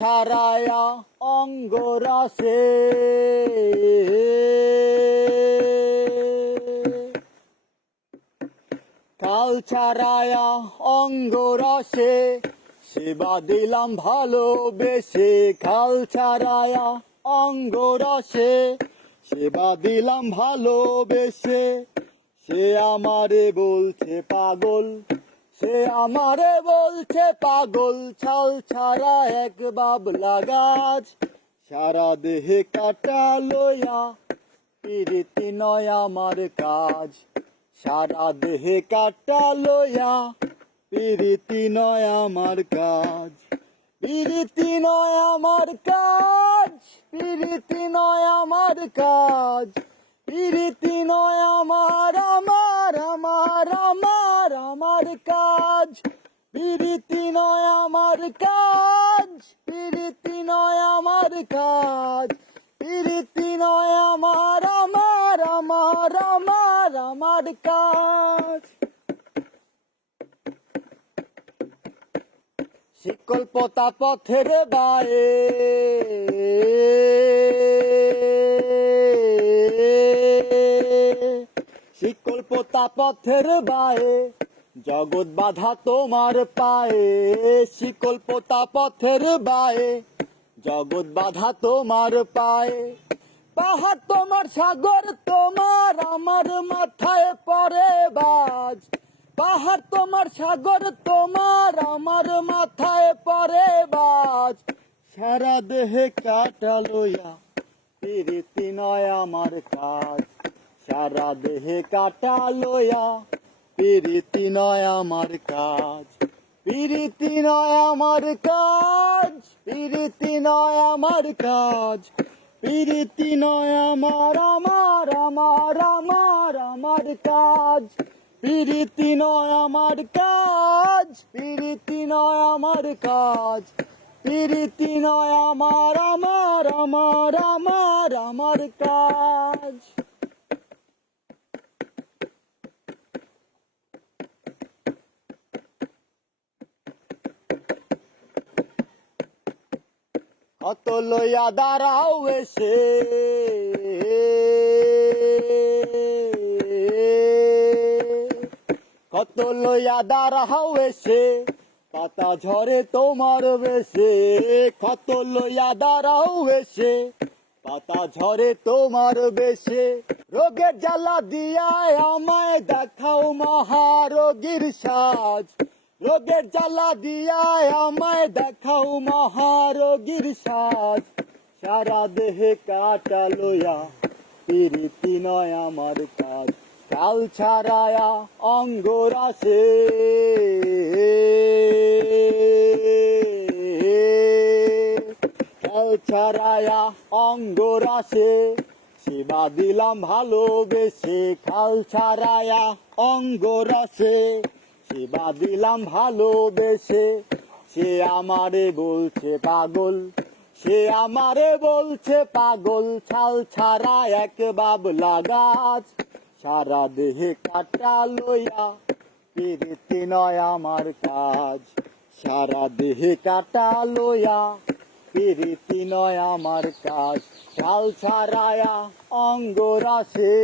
ছাড়ায়া অঙ্গরাসে কাল ছাড়ায়া অঙ্গরসে সেবা দিলাম ভালোবেসে। খাল ছাড়ায়া অঙ্গরসে সেবা দিলাম ভালোবেসে। সে আমারে বলছে পাগল সে আমারে বলছে, পাগল ছাল ছাড়া এক বাবলা গাছ, সারা দেহে কাটা লইয়া পিরিতি নয় আমার কাজ। সারা দেহে কাটা লইয়া পিরিতি নয় আমার কাজ। পিরিতি নয় আমার কাজ, পিরিতি নয় আমার কাজ। পিরিতি নয় আমার কাজ। পিরিতি নয় আমার কাজ। পিরিতি নয় আমার কাজ। পিরিতি নয় আমার আমার আমার আমার আমার কাজ। শিকল পোতা পথের বায়ে। শিকল পোতা পথের বায়ে। জগৎ বাধা তোমার পায়ে, শিকল পোতা পথের বায়ে। জগৎ বাধা তোমার পায়ে, পাহাড় তোমার সাগর, তোমার আমার মাথায় পরে বাজ। পাহাড় তোমার সাগর, তোমার আমার মাথায় পরে বাজ। সারা দেহে কাটা লইয়া, প্রীতি নয় আমার কাজ। সারা দেহে কাটা লইয়া প্রীতি নয় আমার কাজ। প্রীতি নয় আমার কাজ। প্রীতি নয় আমার কাজ। প্রীতি নয় আমার আমার আমার আমার আমার কাজ। প্রীতি নয় আমার কাজ। প্রীতি নয় আমার কাজ। প্রীতি নয় আমার আমার আমার আমার আমার কাজ। লইয়া দাঁড়াও এসে। কত লইয়া দাঁড়াও এসে, পাতা ঝরে তোমার বেশে। কত লইয়া দাঁড়াও এসে, পাতা ঝরে তোমার বেশে। রোগের জ্বালা দিয়ায় আমায় দেখাও মহারোগীর সাজ। রোগের জ্বালা দিয়ায় আমায় দেখাও মহারোগীর সাজ সারা দেহে কাটা লইয়া প্রীতি নয় আমার কাজ। কাল ছাড়ায়া অঙ্গরাসে কাল ছাড়ায়া অঙ্গরাসে সেবা দিলাম ভালোবেসে খাল ছাড়ায়া অঙ্গরাসে সেবা দিলাম ভালোবেসে সে আমারে বলছে পাগল, সে আমারে বলছে পাগল। ছাল ছাড়া এক বাবলা গাছ সারা দেহে কাটা লইয়া। প্রীতি নয় আমার কাজ, সারা দেহে কাটা লইয়া। প্রীতি নয় আমার কাজ চাল ছাড়ায়া অঙ্গরাসে